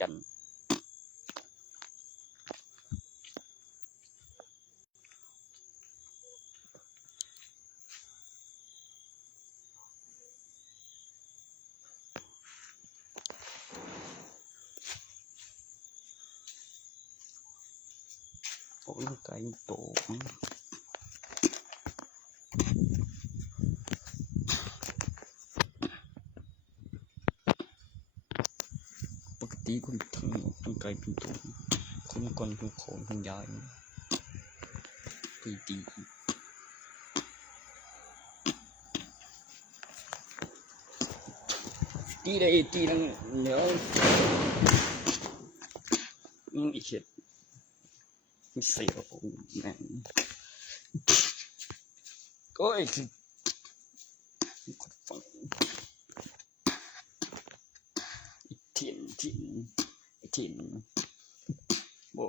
จันทร์โอ้ยไก่โตปกติคนทั้งไก่เป็นโตคนก่อนคนของทั้งยายตีได้ตีนั่งเนื้ออีเช็ดไม่เสียวแม่งก็ไอ้ถิ่นโบ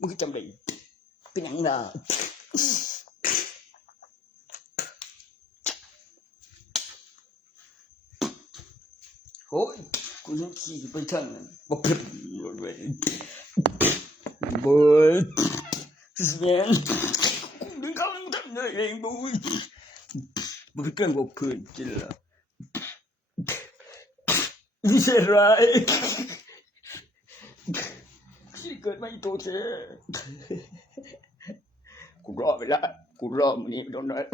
มึงจำได้เป็นยังไงโอ้ยกูยังขี่ไปทางนั้นบ่เพิ่นเลยบ่สิแม่นดึงเขาทำได้เองบ่บ่เกินบ่เพิ่นจิล่ะนี่ใช่ไรที่เกิดมาอีโตเซ่กูรอไปละกูรอมันนี่โดนน้อย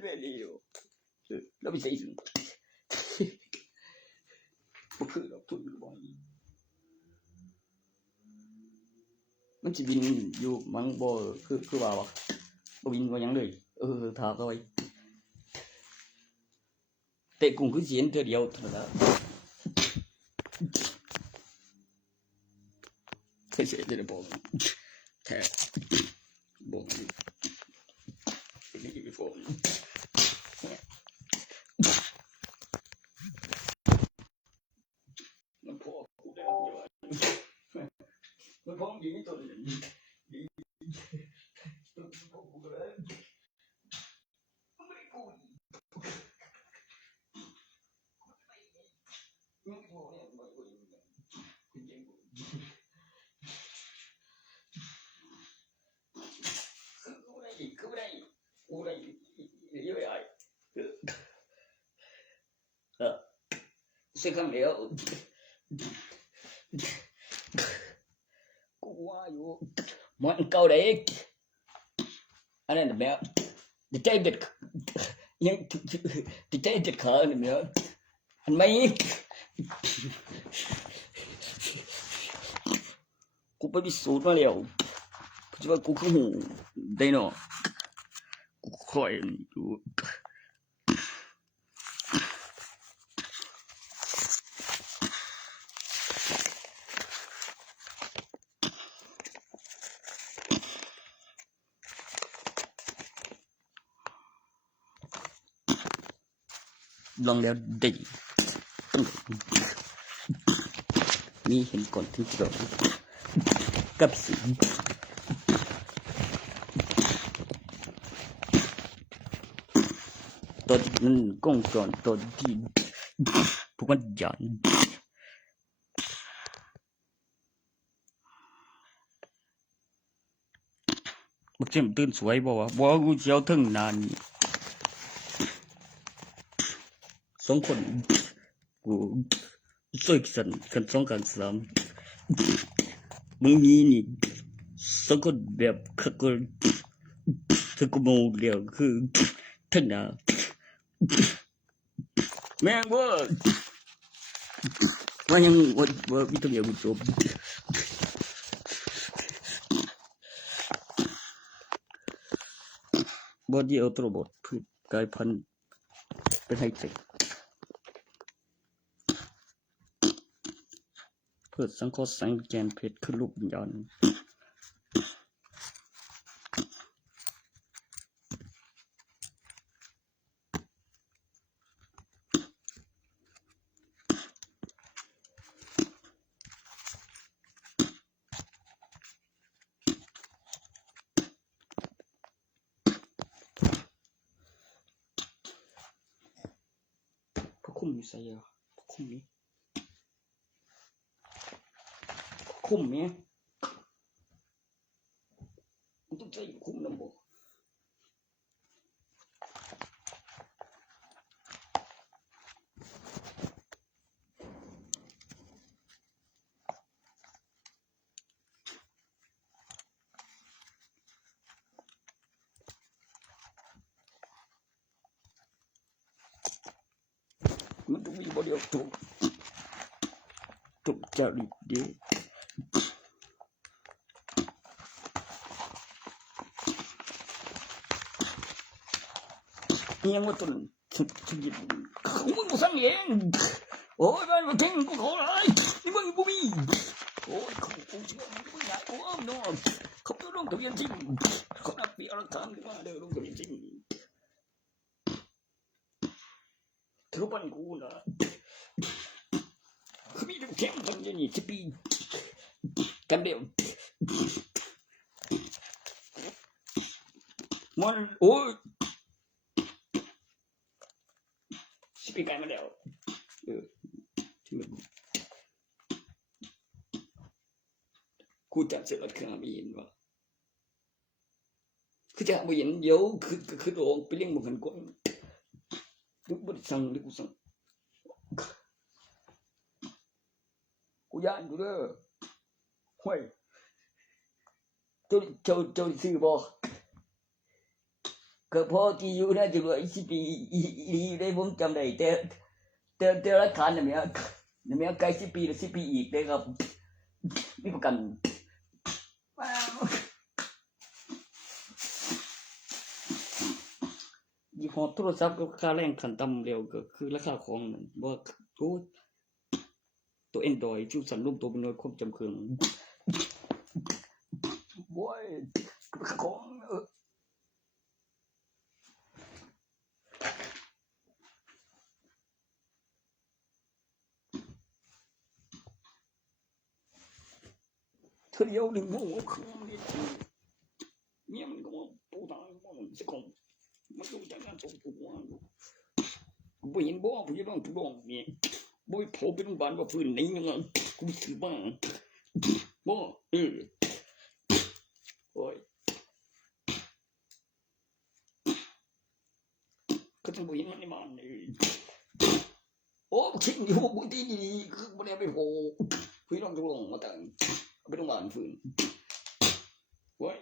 เรื่อยๆแล้วไม่ใช่สิบ่คือเราพูดบ่อยมันจะบินอยู่มั้งบ่คือว่าวะบ่บินบ่ยังเลยถามเอาไว้แต่กุ้งคือเสียนเดียวเท่านั้นเคยเสียจะได้บอกแท้บอกนี่ไม่ฟ้องมันพอกูได้อยู่มันฟ้องดีนี่ตัวนี้ดีตัวพอกูเลยไม่กูไม่พอเนี่ยไม่กูคุณยังกูคือไม่ได้กูได้เยอะใหญ่ซื้อคำเดียวกูว่าอยู่มันเก่าเด็กอันนั้นแบบจะใจเด็ดยังจะใจเด็ดขาเนี่ยแบบอันไม่กูไปพิสูจน์มาแล้วจะว่ากูคือหูได้เนาะกูคอยอยู่ลองแล้วดีนี่เห็นก่อนที่เรากับสีตอนนั้นกล้องก่อนตอนที่พวกมันยันบักเจมตื่นสวยบอกว่ากูเจ้าถึงนานสองคนกูสวยกันสองกันสามมึงนี่สองคนแบบคือถ้ากูมองเดียวคือถึงนะแม่งว่ายังว่าวิตามินกูจบบอดี้อัลตร้าบอทพืชกลายพันธุ์เป็นไฮเทคเพื่อสังเคราะห์แสงแกนเพชรขึ้นรูปวิญญาณพระคุ้มอยู่ไสอ่ะ คุ้มนี้คุ้มนี้มันต้องใช้คุ้มน้ำบ่มันต้องมีบ่เดียวถูกจริตดียังว่าต้นชีวิตของมึงกูสั่งเองโอ้ยมันเก่งกูขออะไรนี่มึงกูมีโอ้ยกูอยากกูอ้อมน้องเขาต้องลงทะเบียนจริงเขานับปีอะไรทำกันมาเดี๋ยวลงทะเบียนจริงทุกวันกูนะมีแต่แข่งกันอย่างนี้ที่ปีกันเดียวมันโอ้ยสปีกันมาแล้วกูจับเสร็จแล้วคือไม่เห็นว่าคือจะไม่เห็นเดี๋ยวคือโดนไปเลี้ยงมันก่อนกูไม่ได้สั่งเลยกูสั่งกูย่านกูเด้อห้วยเจ้าซื้อบ่ก็พอที่อยู่น่าจะรวย10 ปีได้ผมจำได้แต่ราคาเนี่ยใกล้10 ปีแล้ว10 ปีอีกได้ครับมีประกันยี่ห้อโทรศัพท์ก็ค่าแรงขั้นต่ำเร็วก็คือราคาของมันว่าโอ้ตัว Android ชื่อสันรูปตัวเป็นหน่วยควบจำเครื่องบ่อยของเธอเดียวหนึ่งโง่คือมันเนี่ยมันก็มาปูตายมันสักคนมันดูจากนั้นตัวตัวบ่เห็นบ่ผู้ใหญ่บ้านผู้บ้องนี่บ่ไปเผาไปโรงพยาบาลว่าพื้นนี้ยังไงกูถือบ้างบ่โอ้ยก็ต้องบ่เห็นมันในบ้านนี่โอ้คิดอยู่บ่ดีคือบ่ได้ไปโผล่พี่น้องทุกคนมาตั้งไปโรงพยาบาลพื้นโอ้ย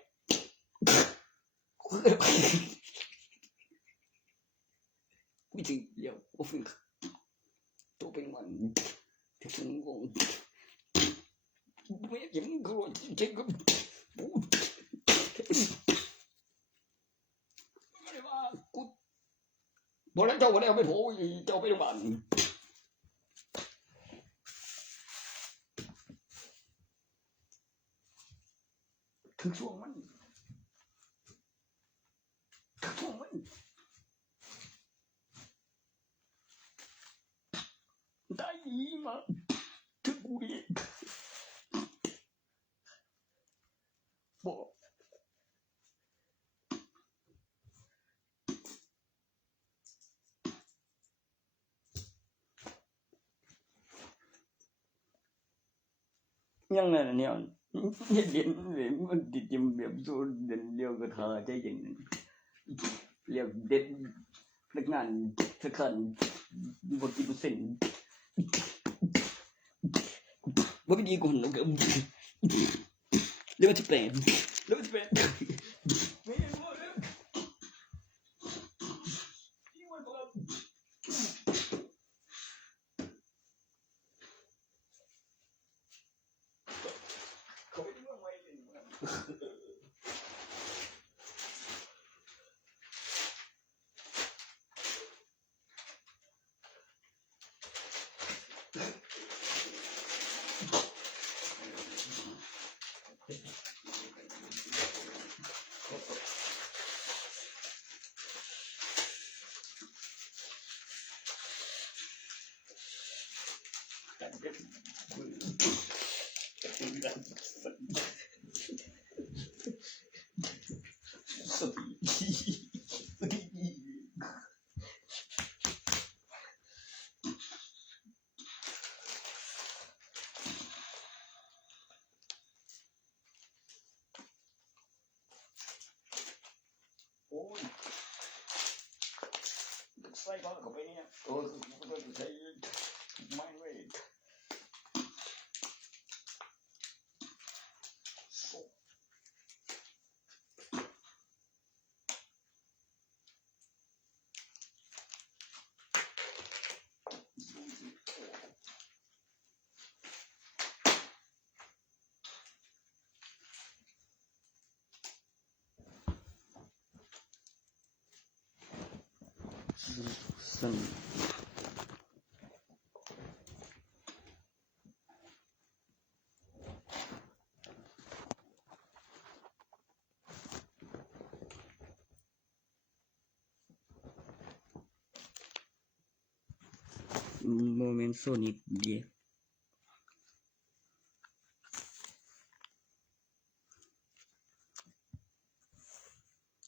ไม่ถึงเดี๋ยวโอ้ฟื้นตัวเป็นมันถึงงงไม่ยังกลัวจริงก็ไม่ได้ว่ากูบอกแล้วเจ้าก็ได้เอาไปโผล่เจ้าไปโรงพยาบาลถึงช่วงมันได้มาถึงกูดีบอกยังไงเนี่ยเด่นเลยมันติดจมแบบโซนเด่นเดียวก็เธอใจเย็นเรียกเด่นพนักงานธนาคารบางทีดูเส้นบางทีกูหนูก็เรื่องที่แปลกไม่รู้เลยที่ว่าตัวเขาไม่รู้ว่าไม่เลย tôi thấy máy vậy sân moment Sonic dia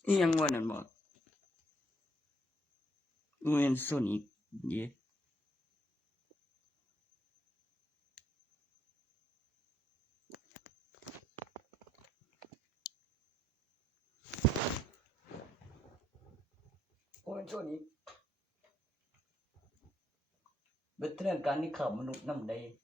yang mana mak moment Sonic dia moment Sonic betul kan ni kau menurut nam day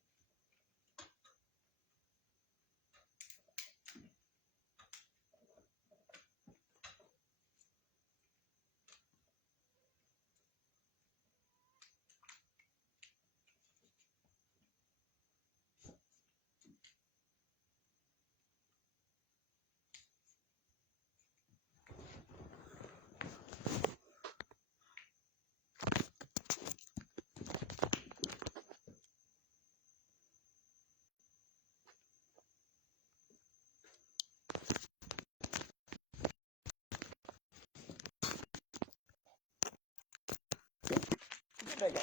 đây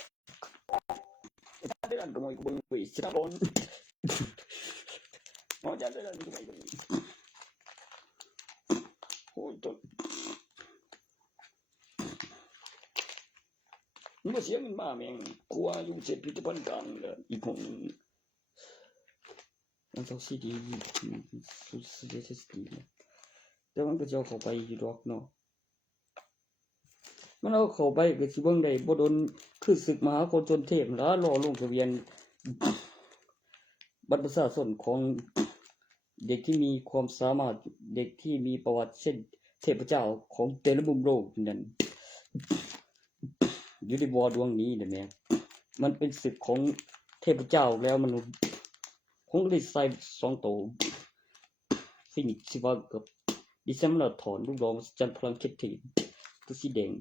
kita ada kan mau ikut beli siapon mau jadi kan kita ikut oh itu ini siapa yang mameng kuah yang cepi depan gang lah ikut yang tahu sih di sudah sihแต่มันก็จะเข้าไปอยู่ดอกเนาะมันเอาเข้าไปก็สิเบิ่งได้บ่โดนคือศึกมหาคนชนเทพล่ะรอลงทะเบียนบัตรประชาชนของเด็กที่มีความสามารถเด็กที่มีประวัติเช่นเทพเจ้าของแต่ละมุมโลกนั่นอยู่ในบ่อดวงนี้นั่นแหละมันเป็นศึกของเทพเจ้าแล้วมนุษย์คงได้ใส่2ตัวฟินิกซ์สิว่ากับดิฉันมันถอนลูกน้องจันพลังคิดถึงตัวสีแดง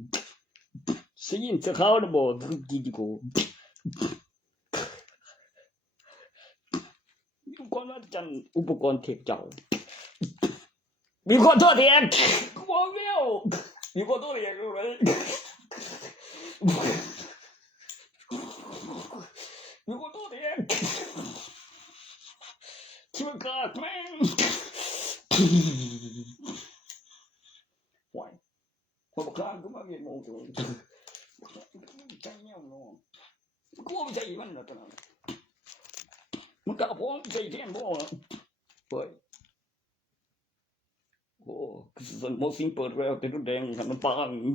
สียินจะเข้านะบ่ดีดีกูอุปกรณ์จันอุปกรณ์เทพเจ้ามีคนตัวเทียนกูบอกแล้วมีคนตัวเทียนรู้ไหมมีคนตัวเทียนชิบกาดแม่งWhy? Kalau berkelan tu mah dia mau tu. Caknya no. Kau bisa iman lah tenang. Muka pun bisa ikan boh. Boy. Oh, kesan mau simple rel tu deng kan pang.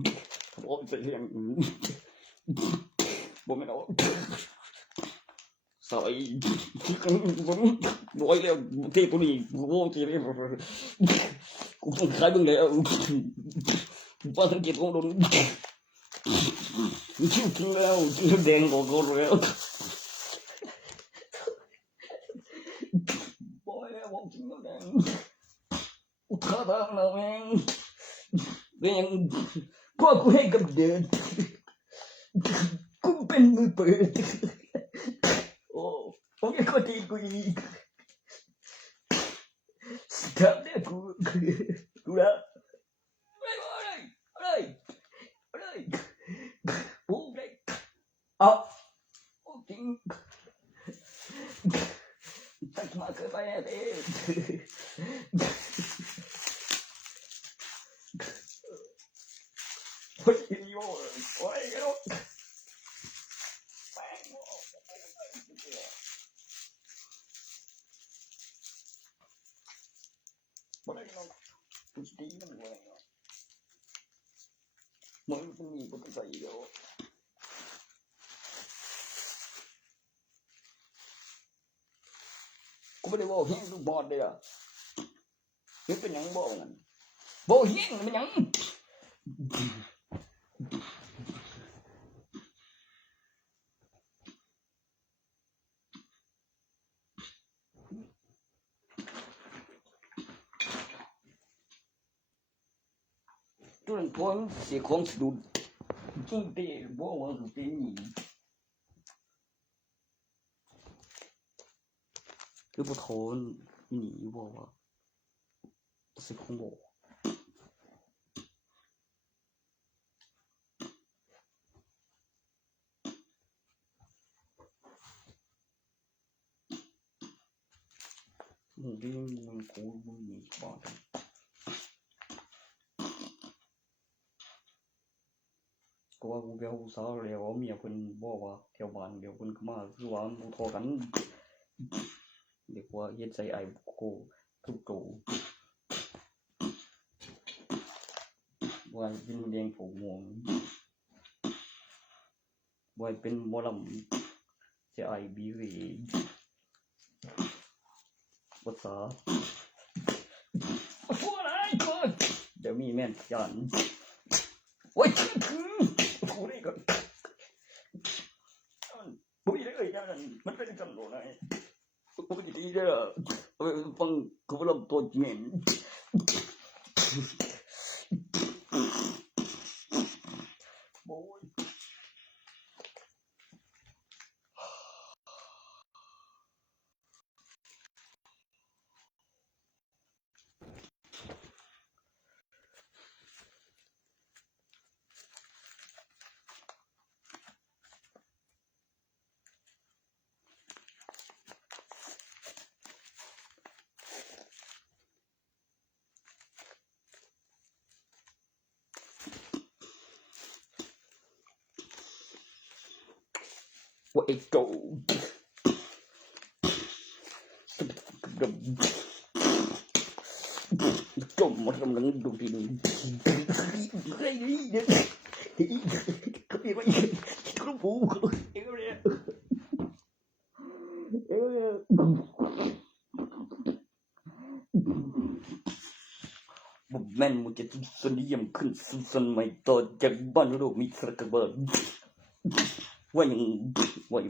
Kau bisa ikan. Boh mana? Sai. Boy dia tu tu ni. Boh kiri. Cũng không khai bưng đấy qua thân kiệt không đồn chịu kinh leo chịu đèn của cô rồi bôi bóng chính nó đèn thở thở nào men đèn qua cô hay gặp đèn cũng bên mưa bự ok có thì quỳ Stop there, cô đã. Ở đây. Bố đây. Tiếng. Tắt mà cơ bay thế. Ôi vô, ôi cái đó. Boleh no, pasti kan boleh no. Mau ini betul saya yo. ไม่ได้บอกแห้งลูกบอดเลยอ่ะนี่เป็นยังบอกนั่นบอกแห้งมันยังตัวนั้นพอเสียของสะดุดจริงเตะบอกว่าคือเป็นหนีคือพอโทนหนีบอกว่าเสียของบอกมึงที่มึงกูมึงหนีบอกก็ว่ากูไปเอาสาวแล้วเมียคนบอกว่าแถวบ้านเดี๋ยวคนก็มาคือว่ามึงทอกันเด็กว่าเย็ดใจไอ้กูทุกตัวว่าเป็นแดงผูม่วงว่าเป็นหมอลำจะไอบีวีภาษาพวกอะไรก่อนเดี๋ยวมีแม่นยันโอ้ยคือกูได้ก่อนปุ้ยได้เลยยันมันเป็นจำนวนไหนปกติเด้อฟังกูลำตัวเหม็นโอ้ยว่าไอ้โจจมมันกำลังดูดีดูเฮ้ยเด็กเขาเรียกว่าครูผู้เอ้ยเอ้ยบุแม่นมุจจะสนิยมขึ้นสุนไม่ต่อจากบ้านโลกมีสระกบฏว่ายังว่า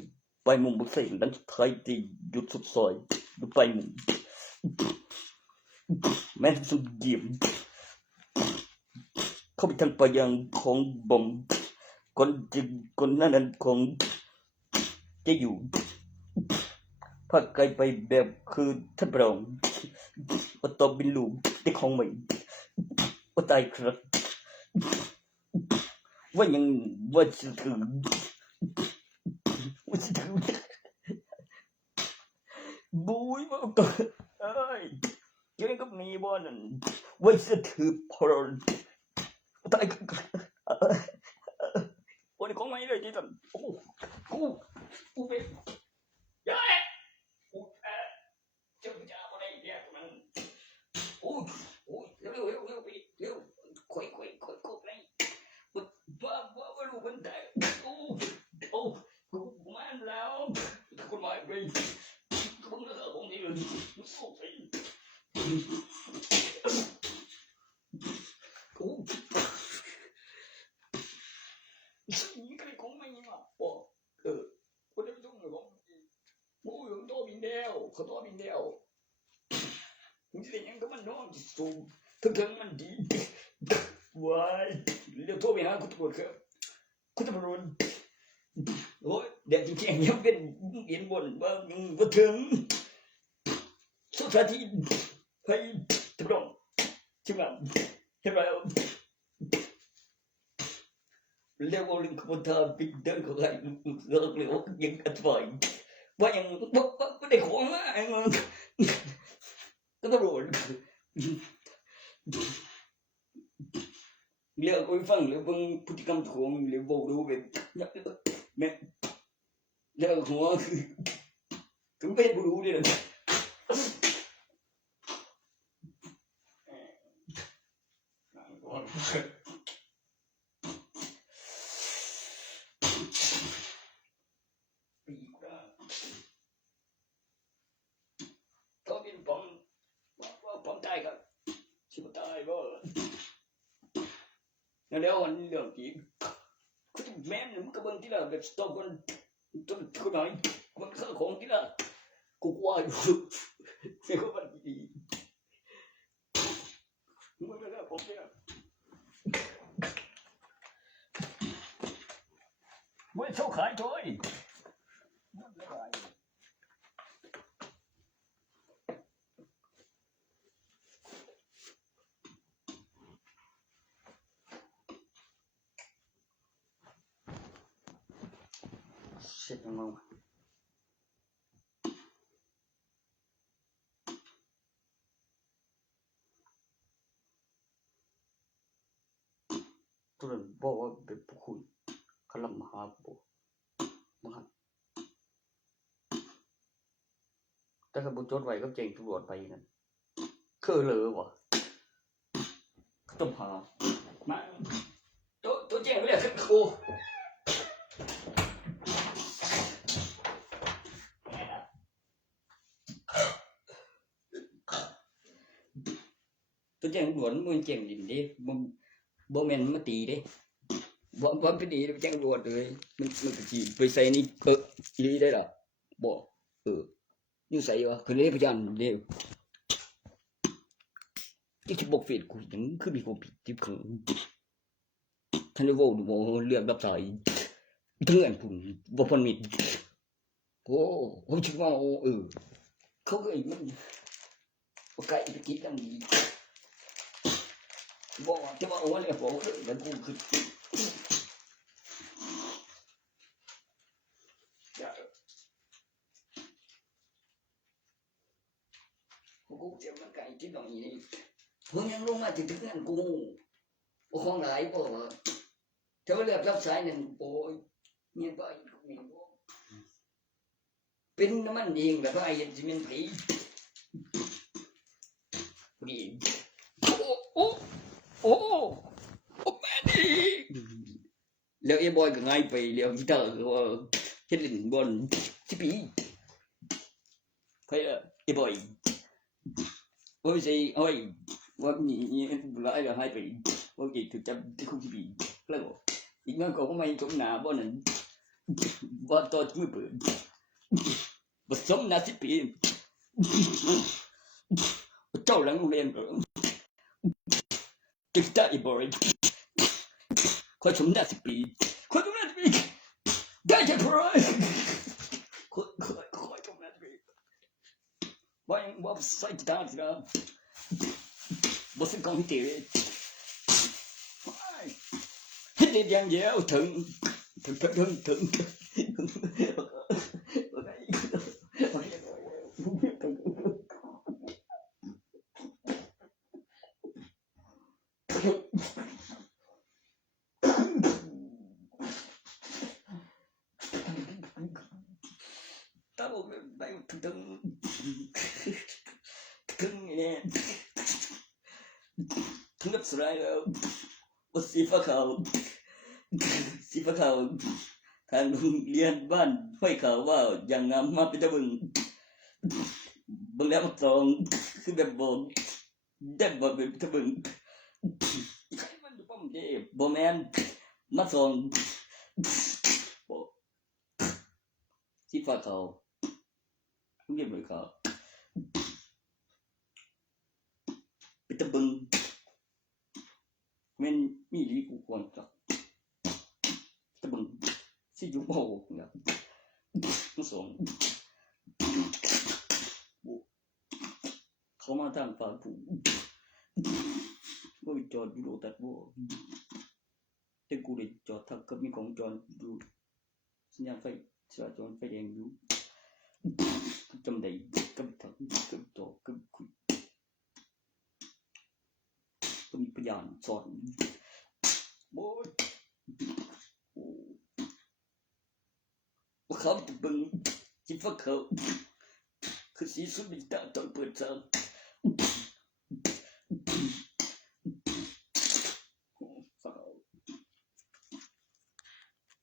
ไปมุมบุษย์หลังสุดท้ายที่หยุดสุดซอยดูไปมุมแม่สุดเยี่ยมเขาไปทางไปยังของบ่มคนนั้นของจะอยู่ภาคไกลไปแบบคือท่านรองว่าตอบินลูกที่ของใหม่ว่าตายครับว่ายังว่าจะถือบุยว่าก็เอ้ยยังก็มีบ่นั่นว่าจะถือพรตายวันนี้ของใหม่เลยที่ท่านโอ้กูเป็นเยอะเลยกูเจ้าจ้าอะไรเนี่ยมันโอ้เร็วไปเร็วค่อยไปว่าลูกคนแต่โอ้กูมาแล้วคนใหม่ไปคนเลือกของนี่เลยสู้ไปกูนี่ก็ของใหม่มาโอ้คนได้ไปทุ่งเลยของโอ้ยตัวบินเดียวเขาตัวบินเดียวมึงจะเล่นยังก็มันน้องจิตสูงถึงมันดีว้ายเดี๋ยวโทรไปหาคุณตำรวจครับคุณตำรวจโอ้ยเด็กจริงๆยังเป็นเห็นบนว่าถึงสุดท้ายที่ให้ตำรวจชิมกันเห็นไหมเรียกว่าลิงคอมทาปิดเดินของใครเลิกเลยว่ายังอัดไฟว่ายังไม่ได้ของนะไอ้เงินก็ตำรวจเรียกไปฟังเรียกฟังพฤติกรรมของเรียกบอกดูแบบแม่เรียกหัวถึงเป็นผู้รู้เลยนะ แล้ววันเรื่องที่คุณแม่เนี่ยมันก็บางทีละแบบตัวคนตัวคนไหนมันข้าของที่ละกูว่าอยู่เสียคนดีมึงไม่ได้ผมเนี่ยไม่เช่าขายตัวอีกเสร็จแล้วมั้งตัวนั้นบอกว่าเป็นผู้คุยขลังมหาบุมั้งครับแต่ถ้าบุญจดไว้ก็เจ๋งตำรวจไปนั่นคือเลยวะต้องหามาตัวเจ๋งไม่ได้ขึ้นครูตัวเจ๋งล้วนมันเจ๋งดินดิบ่แม่นมาตีเด้บ่ไปดีแจ้งตำรวจเลยมันก็สิไปใส่นี่อีหลีได้ล่ะบ่อยู่ใส่วะคือเลยพยานเด้ที่บอกเฟซกูยังคือมีความผิดที่ขังท่านได้บอกดูบ่เรื่องรับสายถึงอันพุ่นบ่พ้นมิดโอ้ผมคิดว่าเขาก็อีกมันบ่ไกลไปคิดกันดีบอกจะว่าอะไรบอกแล้วกูคือกูจะมาไกลคิดตรงนี้เพิ่งยังลงมาถึงนั่นกูโอ้ของหลายบ่เธอเลือกรับสายนั่นโอ้ยเนี่ยก็มีเป็นน้ำมันเองแล้วก็ไอ้ที่มันผีดีโอ้แม่ดีแล้วไอ้บอยก็ง่ายไปแล้วกีตาร์ก็เฮ็ดเล่นบอลที่ปีใครไอ้บอยว่าไม่ใช่เอ้ยว่านี่ละไอ้เราให้ไปว่าเกิดถูกจับที่คุกที่ปีแล้วก็อีกนั่นก็ไม่จมหนาบอลนั้นว่าตอนมือเปิดผสมนาที่ปีเจ้าหลังเรียนก็กีตาร์ไอ้บอยคอยชมนาที่ปีคอยชมนาที่ปีได้จะพร้อมคอยชมนาที่ปีว่าใส่กีตาร์สิครับบทกองที่ฮิตอย่างเดียวถึงตาบอกได้ถึงเนี่ยถึงกับสลายแล้วว่าสีฟ้าขาวทางโรงเรียนบ้านห้วยขาวว่าอย่างงามมาเป็นตะบึงแล้วมาตรงคือแบบบอกได้บอกแบบตะบึงใครมันดูป้อมเจ็บบ่แมนมาส่งสีฟ้าขาวเรียบร้อยขาวเป็นตะบึงมันมีลีกูก่อนจ้ะตะบึงสิอยู่บ่เนี่ยมาส่งเขามาทางฝ่าผูบ่จอดอยู่โลตัดบ่แต่กูได้จอดทักกับมีของจอดอยู่สัญญาณไฟจราจรไฟแดงอยู่จำได้กับทักกับจอดกับคุยก็มีพยานสอนโอ้ยว่าเขาจะบึงคิดว่าเขาคือสีสุดในตาตอนเปิดเจอ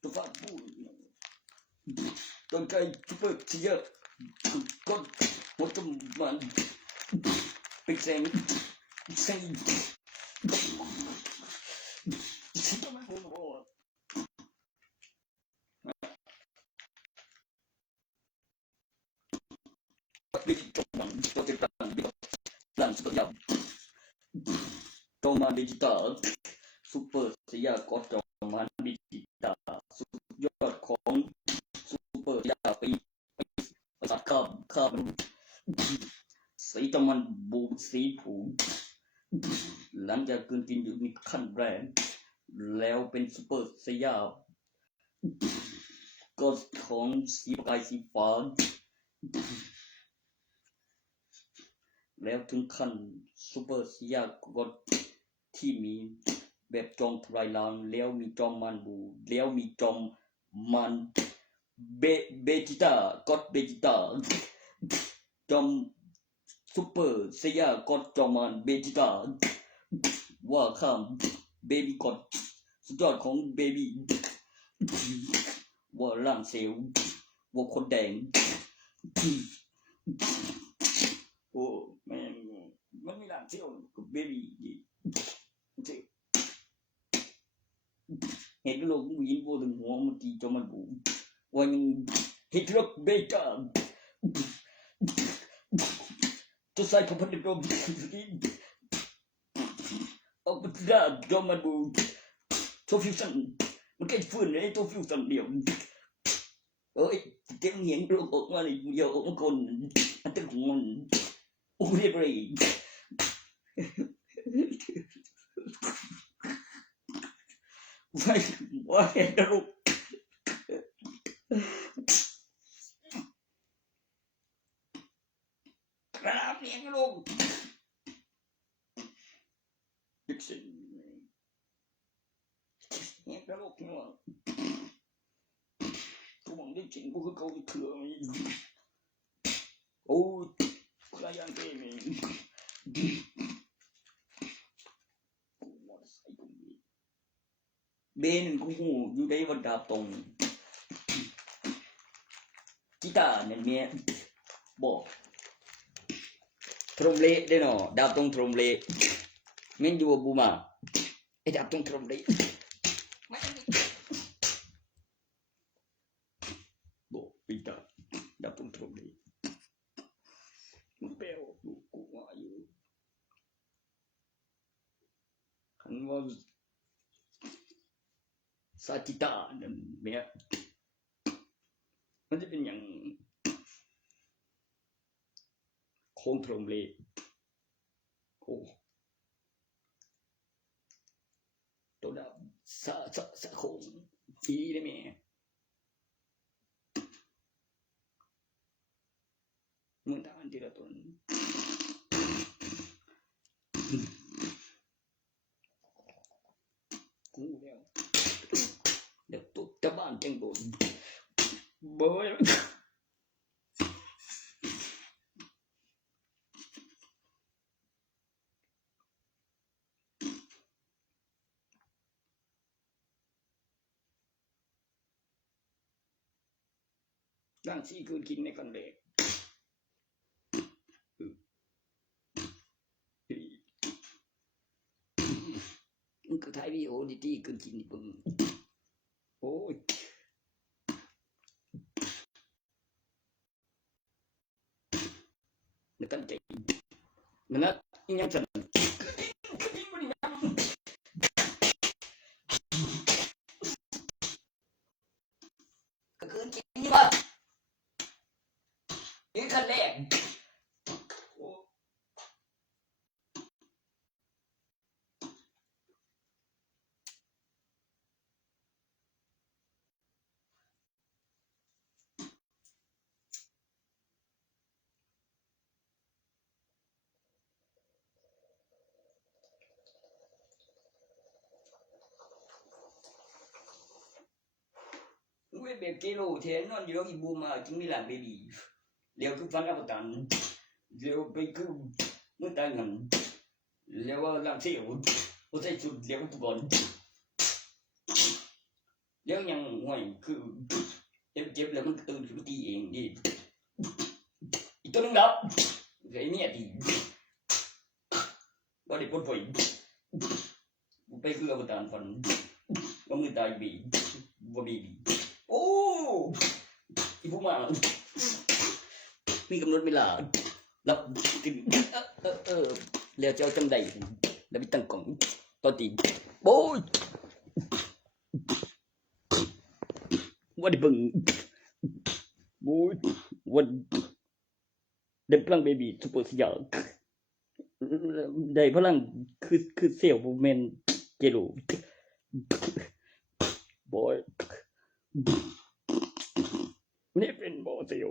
ตัวฟ้าพูดตอนใกล้จะเปิดเสียก็หัวจมมันเป็นแสง จะมาพูดว่าวิธีจบมันตัวเต็มตั้งหลังสุดยอดจอมันดิจิตอลซูเปอร์สยามกอดจอมันดิจิตอลสุดยอดของซูเปอร์สยามปีประสาทข้ามสีจอมันบูสีผูหลังจากเกินกินอยู่ในขั้นแรกแล้วเป็นซูเปอร์สยามก็ของสีประกายสีฟ้าแล้วถึงขั้นซูเปอร์สยามก็ที่มีแบบจอมทรายล้างแล้วมีจอมมันบูแล้วมีจอมมันเบจิต้าก็เบจิต้าจอมซูเปอร์สยามก็จอมมันเบจิต้าว่าข้ามเบบี้ก็สุดยอดของเบบี้ว่าร่างเซลล์ว่าคนแดงโอ้แม่มันมีร่างเซลล์กับเบบี้เห็นโลกวินโบถึงหัวมันตีจอมันบูวันยังเห็นรถเบต้าจะใส่พพันธุ์รบเอาไปด่าจอมันบูตัวฟิวชั่นมันแค่ฟื้นเลยตัวฟิวชั่นเดียวเอ้ยเจ้าเหี้ยงโลกออกมาเลยเดียวออกมาคนอันตึงของมันโอ้เรียบร้อยว่าเห็นลูกกระดาษเลี้ยงลูกดิกสันเลี้ยงลูกนี่ว่าทุกวันดิกสันกูคือเขาเถื่อนโอ้ใครยังเกมเบนกูหูอยู่ได้วันดาบตรงกีตาร์เนี่ยเมียบอกทรมเล่ได้เนาะดาบตรงทรมเล่เม่นอยู่บูมาไอ้ดาบตรงทรมเล่บอกกีตาร์ดาบตรงทรมเล่มันเปรี้ยวกูว่าอยู่คันว่าซาจิตาเนี่ยมันจะเป็นอย่างโค้งทรมเลโอ้ตัวดำสะโค้งดีเลยแม่เมื่อตอนที่เราต้นกูแล้วเดี๋ยวตุ๊กบ้านจังโดนเบยร่างซีคือกินในกันเด็กมันก็ถ่ายวิดีโอดีๆคือกินนี่ปุ่นโอ้ยนึกกันใจนั่นนะยังสั่นก็คือกินนี่บ้านี่ขั้นแรกเว้ยแบบเกโลเทนนอนอยู่อีบูมาจึงมีหลานเบบี้เดี๋ยวคือฟันอัปตันเดี๋ยวไปคือมึงตายงันเดี๋ยวว่าหลังเสียวกูใส่ชุดเดี๋ยวกูก่อนเดี๋ยวยังห่วยคือเจ็บแล้วมันตื่นขึ้นตีเองดิอีกตัวนึงดับไอ้เนี่ยตีว่าได้ปวดไฟไปคืออัปตันฟัน เอามือตายบีบ่บีโอ้อีผู้มามีกำหนดเวลารับกินแล้วจะเอาจังใดแล้วไปตั้งกล่องต่อตีโอ้ยว่าได้เบิ่งโอ้ยวันเด็กพลังเบบีซุปเปอร์สยามได้พลังคือเซลล์โมเมนต์เจโรบอยนี่เป็นบอเซล